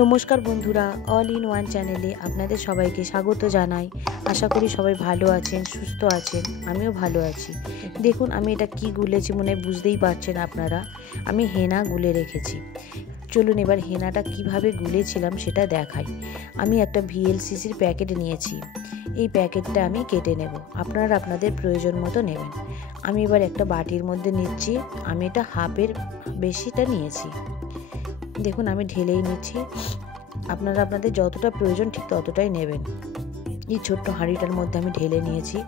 নমস্কার বন্ধুরা, all in one চ্যানেলে আপনাদের সবাইকে স্বাগত জানাই। আশা করি সবাই ভালো আছেন, সুস্থ আছেন। আমিও ভালো আছি। দেখুন আমি এটা কি গুলেছি মনে বুঝতেই পারছেন আপনারা। আমি হেনা গুলে রেখেছি। চলুন এবার হেনাটা কিভাবে গুলেছিলাম সেটা দেখাই। আমি একটা ভিএলসিসির প্যাকেট নিয়েছি। এই প্যাকেটটা আমি কেটে নেব, আপনারা আপনাদের প্রয়োজন মতো নেবেন। আমি এবার একটা বাটির মধ্যে নিচ্ছি। আমি এটা হাফের বেশিটা নিয়েছি। দেখুন আমি ঢেলেই নিচ্ছি। আপনারা আপনাদের যতটা প্রয়োজন ঠিক ততটাই নেবেন। এই ছোট্ট হাঁড়িটার মধ্যে আমি ঢেলে নিয়েছি।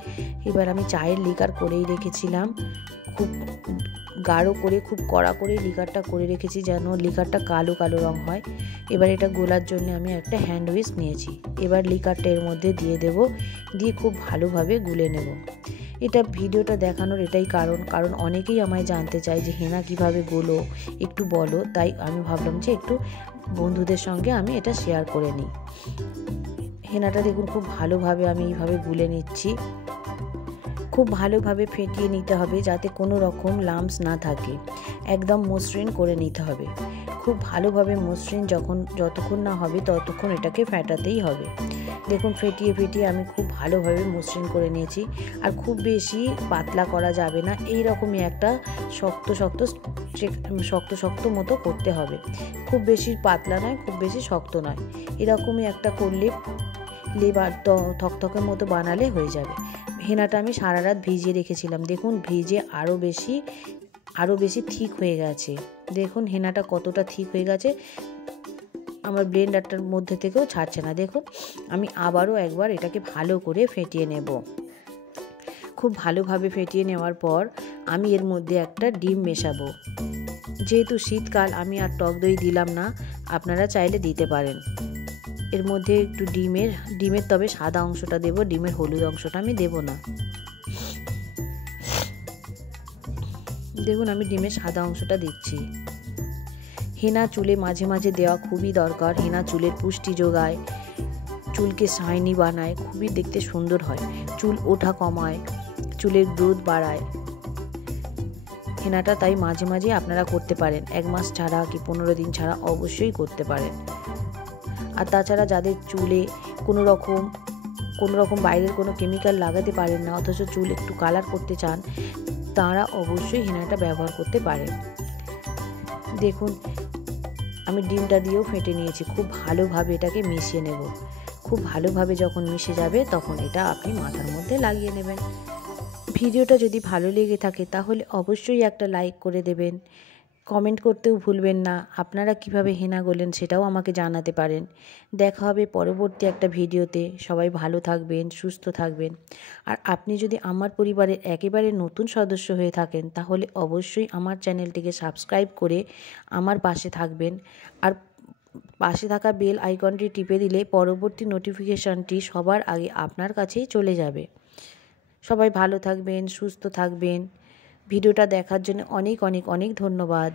এবার আমি চায়ের লিকার করেই রেখেছিলাম, খুব গাঢ় করে, খুব কড়া করে লিকারটা করে রেখেছি যেন লিকারটা কালো কালো রং হয়। এবার এটা গোলার জন্য আমি একটা হ্যান্ড হুইস্ক নিয়েছি। এবার লিকারটা এর মধ্যে দিয়ে দেব, দিয়ে খুব ভালোভাবে গুলে নেব। এটা ভিডিওটা দেখানোর এটাই কারণ অনেকেই আমায় জানতে চায় যে হেনা কিভাবে গোলো একটু বলো, তাই আমি ভাবলাম যে একটু বন্ধুদের সঙ্গে আমি এটা শেয়ার করে নিই। হেনাটা দেখুন খুব ভালোভাবে আমি এইভাবে গুলে নিচ্ছি। খুব ভালোভাবে ফেটিয়ে নিতে হবে যাতে কোনো রকম লাম্পস না থাকে। একদম মসৃণ করে নিতে হবে। খুব ভালোভাবে মসৃণ যতক্ষণ না হবে ততক্ষণ এটাকে ফেটাতেই হবে। দেখুন ফেটিয়ে ফেটিয়ে আমি খুব ভালোভাবে মসৃণ করে নিয়েছি। আর খুব বেশি পাতলা করা যাবে না, এই রকমই একটা শক্ত শক্ত মতো করতে হবে। খুব বেশি পাতলা নয়, খুব বেশি শক্ত নয়, এরকমই একটা করলে লেবার থকথকের মতো বানালে হয়ে যাবে। হেনাটা আমি সারা রাত ভিজিয়ে রেখেছিলাম। দেখুন ভিজে আরও বেশি ঠিক হয়ে গেছে। দেখুন হেনাটা কতটা ঠিক হয়ে গেছে, আমার ব্লেন্ডারটার মধ্যে থেকেও ছাড়ছে না। দেখুন আমি আবারও একবার এটাকে ভালো করে ফেটিয়ে নেব। খুব ভালোভাবে ফেটিয়ে নেওয়ার পর আমি এর মধ্যে একটা ডিম মেশাবো। যেহেতু শীতকাল আমি আর টক দই দিলাম না, আপনারা চাইলে দিতে পারেন। এর মধ্যে একটু ডিমের তবে সাদা অংশটা দেব, ডিমের হলুদ অংশটা আমি দেব না। দেখুন আমি ডিমের সাদা অংশটা দিচ্ছি। হেনা চুলে মাঝে মাঝে দেওয়া খুবই দরকার। হেনা চুলের পুষ্টি যোগায়, চুলকে শাইনি বানায়, খুবই দেখতে সুন্দর হয়, চুল ওঠা কমায়, চুলের গ্রোথ বাড়ায়। হেনাটা তাই মাঝে মাঝে আপনারা করতে পারেন, 1 মাস ছাড়া কি 15 দিন ছাড়া অবশ্যই করতে পারেন। আর তাছাড়া যাদের চুলে কোনো রকম বাইরের কোনো কেমিক্যাল লাগাতে পারেন না, অথচ চুল একটু কালার করতে চান, তারা অবশ্যই হেনাটা ব্যবহার করতে পারেন। দেখুন আমি ডিমটা দিয়েও ফেটে নিয়েছি। খুব ভালোভাবে এটাকে মিশিয়ে নেব। খুব ভালোভাবে যখন মিশে যাবে তখন এটা আপনি মাথার মধ্যে লাগিয়ে নেবেন। ভিডিওটা যদি ভালো লেগে থাকে তাহলে অবশ্যই একটা লাইক করে দেবেন। কমেন্ট করতেও ভুলবেন না। আপনারা কিভাবে হেনা গোলেন সেটাও আমাকে জানাতে পারেন। দেখা হবে পরবর্তী একটা ভিডিওতে। সবাই ভালো থাকবেন, সুস্থ থাকবেন। আর আপনি যদি আমার পরিবারের একেবারে নতুন সদস্য হয়ে থাকেন তাহলে অবশ্যই আমার চ্যানেলটিকে সাবস্ক্রাইব করে আমার পাশে থাকবেন। আর পাশে থাকা বেল আইকনটি টিপে দিলে পরবর্তী নোটিফিকেশনটি সবার আগে আপনার কাছেই চলে যাবে। সবাই ভালো থাকবেন, সুস্থ থাকবেন। ভিডিওটা দেখার জন্য অনেক অনেক অনেক ধন্যবাদ।